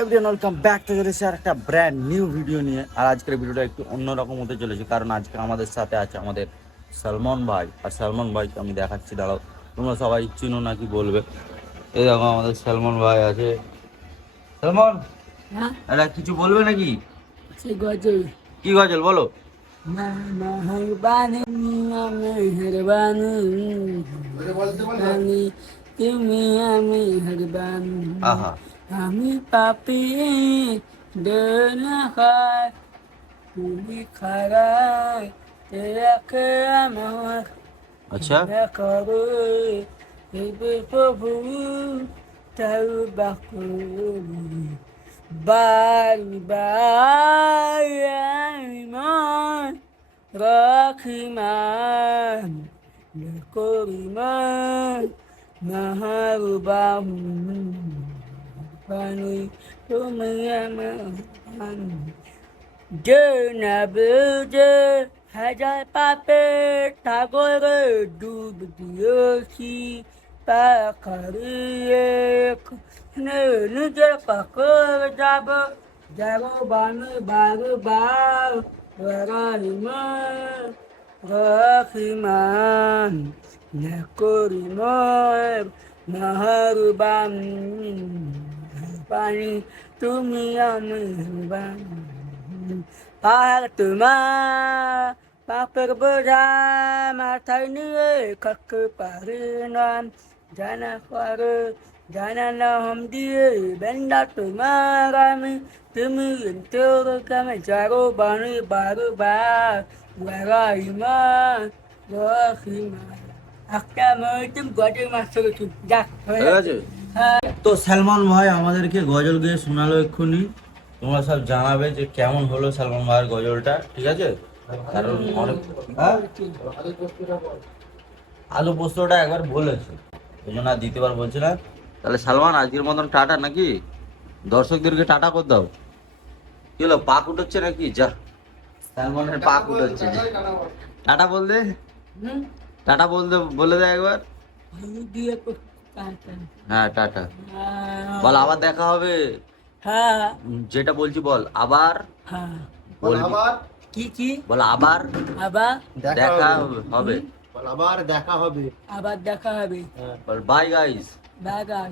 Everyone, welcome back to sir একটা brand new video নিয়ে। আর আজকের ভিডিওটা একটু অন্যরকম হতে চলেছে, কারণ আজকে আমাদের সাথে আছে আমাদের সালমান ভাই। আর সালমান ভাইকে আমি দেখাচ্ছি, দাঁড়াও, তোমরা সবাই চিনো নাকি বলবে। এই দেখো আমাদের সালমান ভাই আছে। সালমান, এটা কিছু বলবে নাকি? গজল কি গজল বলো? মেহরবানি মেহরবানি তুমি আমি মেহরবানি আহা, আমি পাপি না খায় তুমি খারায় রাখে আমার আচ্ছা, করো এবে প্রভু তাওবা করো বারবার রাখিমান করিমান নাহারবাম পানি তুমি আমার যে হাজার পাপের সাগরে ডুব দিয়েছি পাখারিয়ে নিজের পাকর যাব যাব বানু বারবার রাহিমান রাহিমান করিমান নাহারবাম পানি তুমি আমি আর তোমার পাপের বোঝা মাথায় নিয়ে কাকে পারি না জানা করে জানা না হম দিয়ে বেন্দা তোমার আমি তুমি তোর কামে যারো বানি বারো বার রাইমান রাহিমান একটা মধ্যম গজের মাস্টার যাক হয়ে গেছে। তো সালমান ভাই আমাদেরকে গজল গেয়ে শোনালো এক্ষুনি। তোমরা সব জানাবে যে কেমন হলো সালমান ভাইয়ের গজলটা, ঠিক আছে? কারণ অনেক আলু পোস্তটা একবার বলেছে, ওই জন্য আর দ্বিতীয়বার বলছে না। তাহলে সালমান আজকের মতন টাটা নাকি? দর্শকদেরকে টাটা করে দাও। কি হলো, পাক উঠোচ্ছে নাকি? যা, সালমানের পাক উঠোচ্ছে। টাটা বল দে, টাটা বলে দে একবার। হ্যাঁ, টাটা বল, আবার দেখা হবে। হ্যাঁ যেটা বলছি বল, আবার হ্যাঁ বলবি। কি কি বল আবার আবার দেখা হবে। আবার দেখা হবে। আবার দেখা হবে বল বাই গাইস। Bye bye